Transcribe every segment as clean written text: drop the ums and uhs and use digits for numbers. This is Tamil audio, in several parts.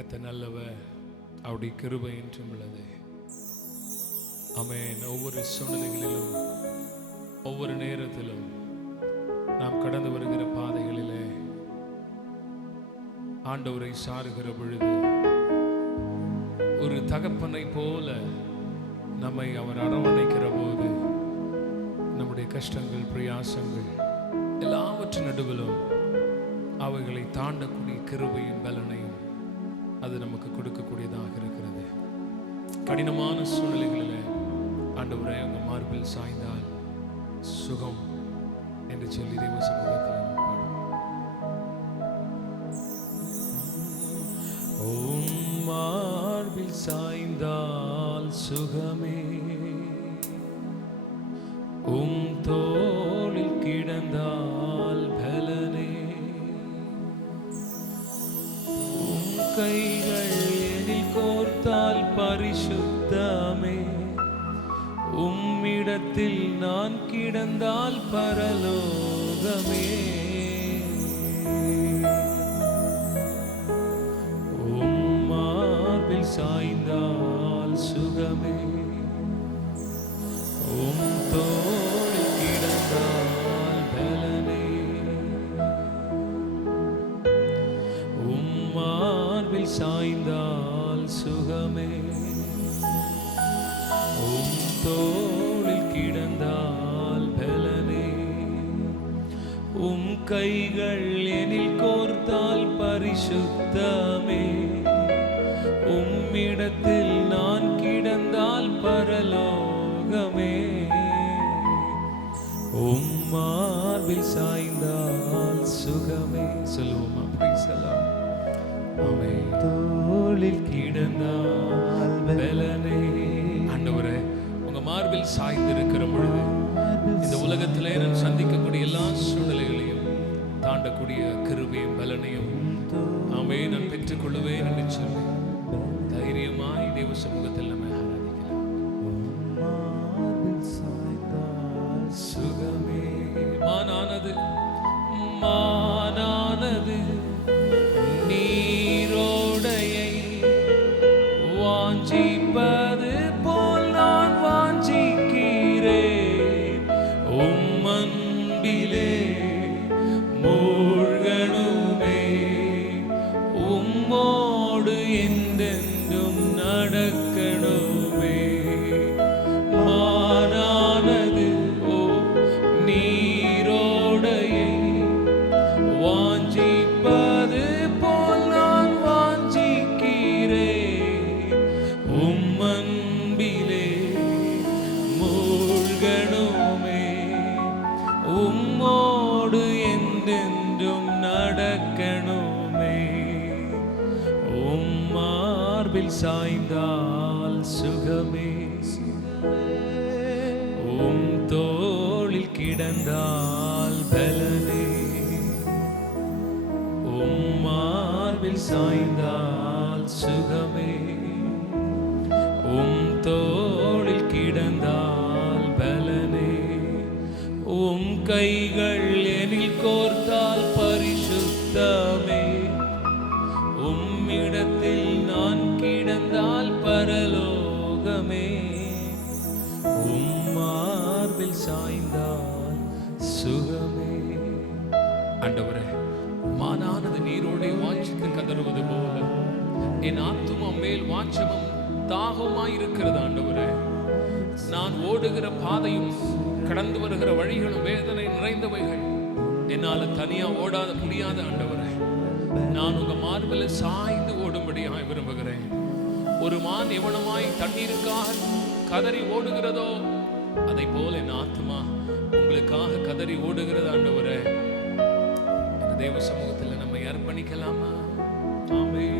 கர்த்தர் நல்லவர், அவருடைய கிருபை என்றும் உள்ளது. ஆமென். ஒவ்வொரு சூழ்நிலைகளிலும் ஒவ்வொரு நேரத்திலும் நாம் கடந்து வருகிற பாதைகளிலே ஆண்டவரை சாருகிற பொழுது ஒரு தகப்பனை போல நம்மை அவர் அரவணைக்கிற போது நம்முடைய கஷ்டங்கள், பிரயாசங்கள் எல்லாவற்றின் நடுவிலும் அவைகளை தாண்டக்கூடிய கிருபையும் பலனையும் அது நமக்கு கொடுக்கக்கூடியதாக இருக்கிறது. கடினமான சூழ்நிலைகளில் ஆண்டவரே உங்கள் மார்பில் சாய்ந்தால் சுகம் என்று சொல்லி தெய்வ சமூகத்தில் உம் மார்பில் சாய்ந்தால் சுகமே, உம் தோளில் கிடந்தால் பலனே, உம் கைகள் எனில் கோர்த்தால் பரிசுத்தமே, உம்மிடத்தில் நான் கிடந்தால் பரலோகமே, உம் மார்பில் சாய்ந்தால் சுகமே, உம் தோளில் கிடந்தால் பலனே, உம் மார்பில் சாய்ந்தால் சுகமே, உம் தோளில் கிடந்தால் பலனே, உம் கைகள் எனில் கோர்த்தால் பரிசுத்தமே, உம்மிடத்தில் நான் கிடந்தால் பரலோகமே, உம் மார்பில் சாய்ந்தால் சுகமே. சொல்லுவோமா? பிரைசலாம். ஆமென். தோளில் கிடந்தால் பலனே. ஆண்டவரே, உங்க மார்பில் சாய்ந்திருக்கிற பொழுது இந்த உலகத்திலே நான் சந்திக்கக்கூடிய எல்லா சூழ்நிலைகளையும் தாண்டக்கூடிய கிருபையும் பலனையும் ஆமென் நான் பெற்றுக்கொள்ளுவேன் என்று சொல்லி தைரியமாய் தேவ சமூகத்தில் நம்ம ஆராதிக்கலாம். சுகமே. மானானது மானானது நீரோடையை வாஞ்சிப்பது போல் நான் வாஞ்சிக்கிறேன், உம் அன்பிலே மூழ்கணுமே, உம்மோடு என்றென்றும் நடக்கணுமே. மானானது ஓ நீரோடையை வாஞ்சிப்பது போல் நான் வாஞ்சிக்கிறேன், உம் அன்பிலே மூழ்கணுமே, உம்மோடு என்றென்றும் நடக்கணுமே. உம் மார்பில் சாய்ந்தால் சுகமே, உம் தோளில் கிடந்தால் பலனே, உம் மார்பில் சாய்ந்தால் சுகமே, உம் தோளில் கிடந்தால் பலனே, உம் கைகள் எனில் கோர்த்தால் பரிசுத்தமே, உம்மிடத்தில் நான் கிடந்தால் பரலோகமே, உம் மார்பில் சாய்ந்தால் சுகமே. ஆண்டவரே, மானானது நீரோடை வாஞ்சித்து கதறுவது போல என் ஆத்துமா மேல் வாஞ்சமும் தாகமாய் இருக்கிறது. ஆண்டவரே, நான் ஓடுகிற பாதையும் கடந்து வருகிற வழிகளும் வேதனை நிறைந்தவைகள், என்னால தனியா ஓடாத முடியாத. ஆண்டவரே, நான் உங்க மார்பில் சாய்ந்து ஓடும்படியாய் விரும்புகிறேன். ஒரு மான் எவனமாய் தண்ணீருக்காக கதறி ஓடுகிறதோ அதை போல என் ஆத்துமா உங்களுக்காக கதறி ஓடுகிறது. ஆண்டவரே, தேவ சமூகத்தில் நம்மை அர்ப்பணிக்கலாமா? ஆமென்.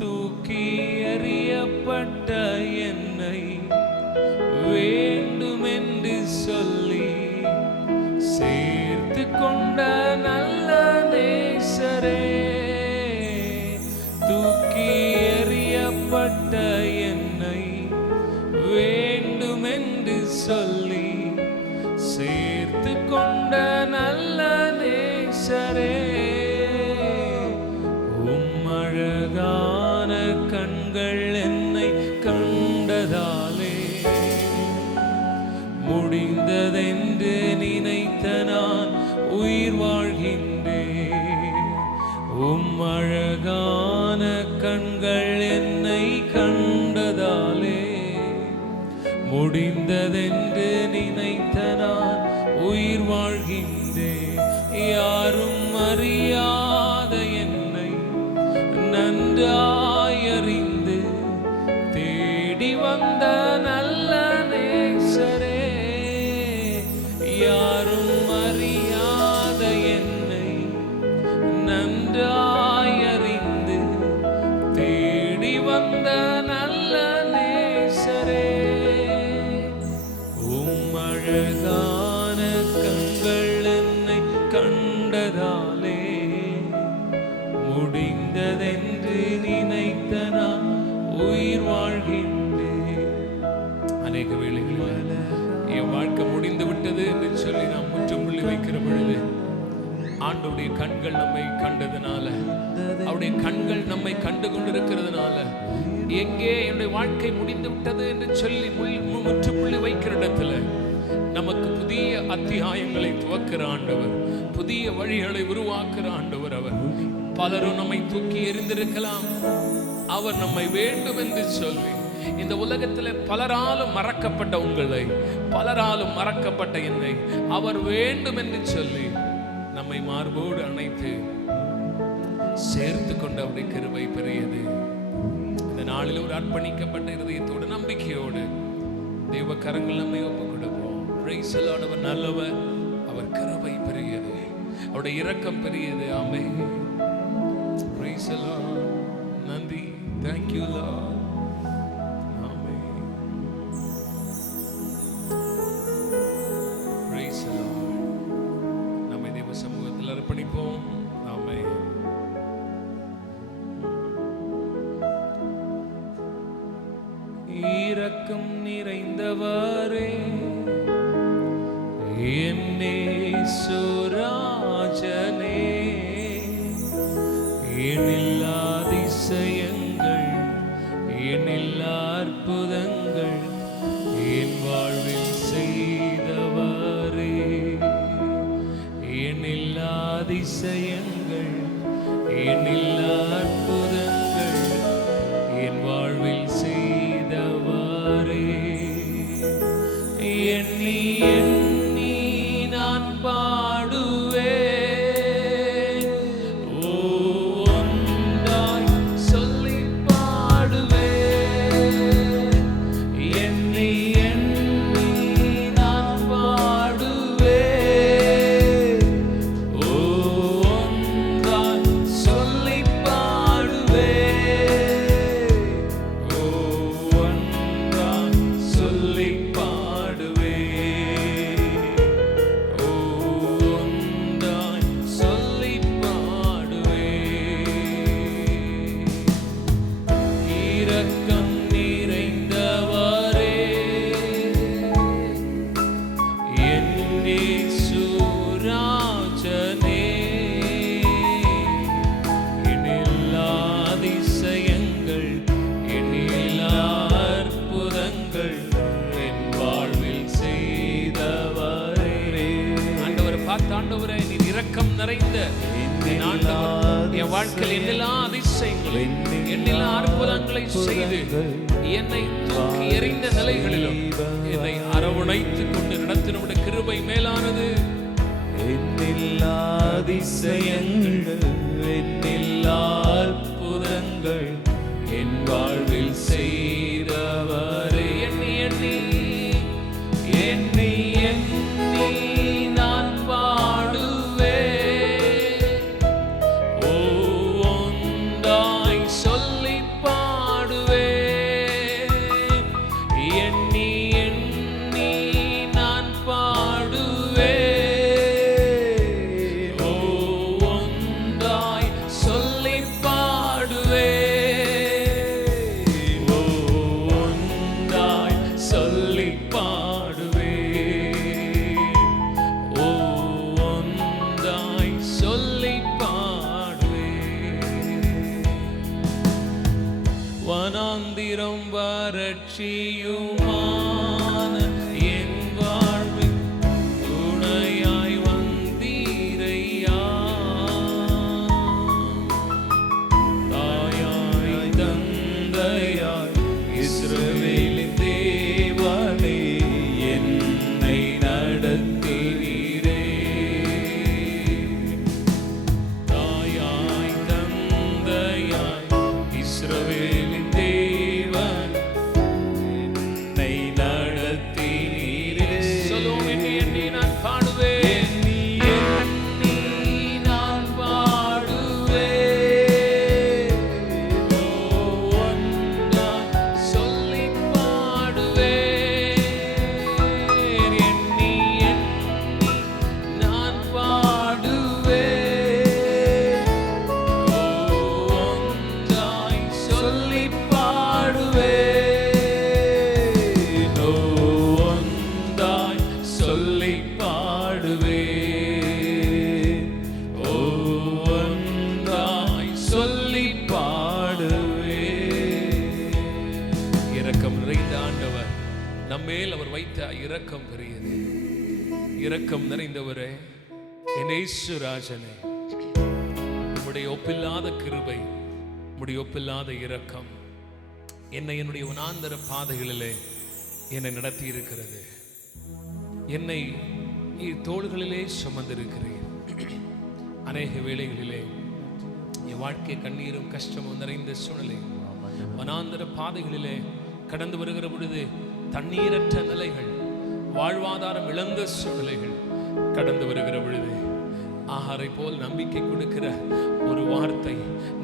தூக்கி எறியப்பட்ட என்னை வேண்டுமென்று சொல்லி சேர்த்து கொண்ட நல்ல நேசரே, தூக்கி எறியப்பட்ட என்னை வேண்டுமென்று சொல்லி சேர்த்து கொண்ட நல்ல நேசரே, கண்கள் என்னை கண்டதாலே முடிந்ததென்று நினைத்த நான் உயிர் வாழ்கின்றேன். அழகான கண்கள் என்னை கண்டதாலே முடிந்ததென்று நினைத்த நான் உயிர் வாழ்கின்றேன். யாரும் அறியாத என்னை நன்றாயறிந்து தேடி வந்த நல்ல நேசரே, யாரும் அறியாத என்னை நன்றாயறிந்து தேடி வந்த நல்ல நேசரே, அழகான கண்கள் என்னை கண்டதாலே முடிந்ததென்று நினைத்த நான் உயிர் வாழ்கின்றேன். அநேக வேளைகளில் என் வாழ்க்கை முடிந்து விட்டது என்று சொல்லி நாம் முற்றுப்புள்ளி வைக்கிற பொழுது ஆண்டவருடைய கண்கள் நம்மை கண்டதுனால, அவருடைய கண்கள் நம்மை கண்டு கொண்டிருக்கிறதுனால, எங்கே என்னுடைய வாழ்க்கை முடிந்து விட்டது என்று சொல்லி முற்றுப்புள்ளி வைக்கிற இடத்துல நமக்கு புதிய அத்தியாயங்களை துவக்கிற ஆண்டவர், புதிய வழிகளை உருவாக்குற ஆண்டவர். அவர் பலரும் நம்மை தூக்கி எறிந்திருக்கலாம், அவர் நம்மை வேண்டும் என்று சொல்லி இந்த உலகத்தில் பலராலும் மறக்கப்பட்ட உங்களை, பலராலும் மறக்கப்பட்ட என்னை அவர் வேண்டும் என்று சொல்லி நம்மை மார்போடு அணைத்து சேர்த்து கொண்டு அவருடைய கிருபை பெரியது. இந்த நாளில் ஒரு அர்ப்பணிக்கப்பட்ட இருதயத்தோடு நம்பிக்கையோடு தேவ கரங்கள் நம்மை ஒப்புக் கொடுப்போம். Price the Lord. அவர் நல்லவர், அவர் கிருபை பெரியது, அவருடைய இரக்கம் பெரியது. ஆமென். Praise the lord. நன்றி. Thank you Lord. ஆமென். Praise the lord. நம்மை தேவ சமூகத்தில் அர்ப்பணிப்போம். ஆமென். இரக்கம் நிறைந்தவரே, என் நேசராஜனே, எண்ணில்லா அதிசயங்கள், எண்ணில்லா அற்புதங்கள் என் வாழ்வில் செய்தவரே, எண்ணில்லா அதிசயங்கள், எண்ணில்லா அற்புதங்கள் என் வாழ்வில் செய்தவரே, எண்ணி எண்ணி நான் பாடுவேன், ஒன்றாய் சொல்லி பாடுவேன், எண்ணி எண்ணி நான் பாடுவேன், ஒன்றாய் சொல்லி பாடுவேன், ஒன்றாய் சொல்லி இரக்கம் நிறைந்தவரே, என் நேசராஜனே, எண்ணில்லா அதிசயங்கள், எண்ணில்லா அற்புதங்கள் என் வாழ்வில் செய்தவரே. ஆண்டவரை பார்த்து, ஆண்டவரே நீர் இரக்கம் நிறைந்த என் வாழ்க்கையில் எண்ணில்லா அதிசயங்களை, எண்ணில்லா அற்புதங்களை செய்து என்னை தூக்கி எறிந்த நிலைகளிலும் என்னை அரவணைத்துக் கொண்டு நடத்தினுடைய கிருபை மேலானது. எண்ணில்லா அதிசயங்கள், எண்ணில்லா அற்புதங்கள் என் வாழ்வில் செய்தவரே, எண்ணி எண்ணி எண்ணி எண்ணி நான் பாடுவேன், ஒன்றாய் சொல்லி பாடுவேன், எண்ணி எண்ணி நான் பாடுவேன், ஒன்றாய் வனாந்திரம் வறட்சியுமான என் வாழ்வில் துணையாய் வந்தீரையா. தாயாய் தந்தையாய் இஸ்ரவேலின் தேவனே என்னை நடத்தினீரே. தாயாய் தந்தையாய் இஸ்ரவேலின் தேவன் என்னை நடத்தினீரே. சொல்லுவோம், எண்ணி எண்ணி நான் பாடுவேன், எண்ணி நான் பாடுவேன், ஒன்றாய் சொல்லி பாடுவேன். எண்ணி எண்ணி நான் பாடுவேன், ஒன்றாய் சொல்லி பாடுவேன், ஒன்றாய் சொல்லி பாடுவேன், ஒன்றாய் சொல்லி பாடுவேன். இரக்கம் நிறைந்த ஆண்டவர், நம்மேல் அவர் வைத்த இரக்கம் பெரியது. இரக்கம் நிறைந்தவரே, என் இயேசுராஜனே, உம்முடைய ஒப்பில்லாத கிருபை, உம்முடைய ஒப்பில்லாத இரக்கம் என்னை என்னுடைய வனாந்தர பாதைகளிலே என்னை நடத்தி இருக்கிறது. என்னை நீர் தோள்களிலே சுமந்திருக்கிறீர். அநேக வேளைகளிலே என் வாழ்க்கை கண்ணீரும் கஷ்டமும் நிறைந்த சூழ்நிலை, வனாந்தர பாதைகளிலே கடந்து வருகிற பொழுது தண்ணீரற்ற நிலைகள், வாழ்வாதாரம் இழந்த சூழ்நிலைகள் கடந்து வருகிற பொழுது ஆகாரை போல் நம்பிக்கை கொடுக்கிற ஒரு வார்த்தை,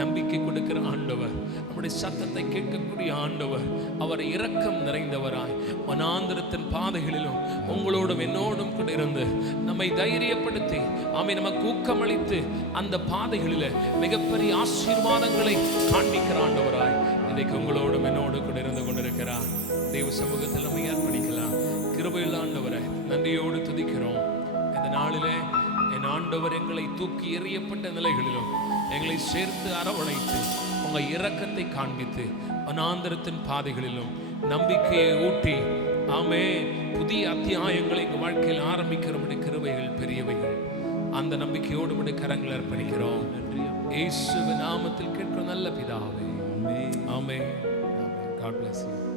நம்பிக்கை கொடுக்கிற ஆண்டவர், நம்முடைய சத்தத்தை கேட்கக்கூடிய ஆண்டவர், அவர் இரக்கம் நிறைந்தவராய் வனாந்திரத்தின் பாதைகளிலும் உங்களோடும் என்னோடும் கூட இருந்து நம்மை தைரியப்படுத்தி நமக்கு ஊக்கமளித்து அந்த பாதைகளில் மிகப்பெரிய ஆசீர்வாதங்களை காண்பிக்கிற ஆண்டவராய் இன்றைக்கு உங்களோடும் என்னோடு கூட இருந்து கொண்டிருக்கிறார். தெய்வ சமூகத்தில் நம்மை அர்ப்பணிக்கலாம். கிருபையுள்ள ஆண்டவரை நன்றியோடு துதிக்கிறோம். இந்த நாளிலே என் ஆண்டவர் எங்களை தூக்கி எறியப்பட்ட நிலைகளிலும் எங்களை சேர்த்து அரவணைத்து உங்கள் இரக்கத்தை காண்பித்து வனாந்தரத்தின் பாதைகளிலும் நம்பிக்கையை ஊட்டி புதிய அத்தியாயங்களை எங்கள் வாழ்க்கையில் ஆரம்பிக்கிறபடி கிருபைகள் பெரியவைகள். அந்த நம்பிக்கையோடு உடைய கரங்களை அர்ப்பணிக்கிறோம். இயேசுவின் நாமத்தில் கேட்கிற நல்ல பிதாவே, ஆமென். God bless you.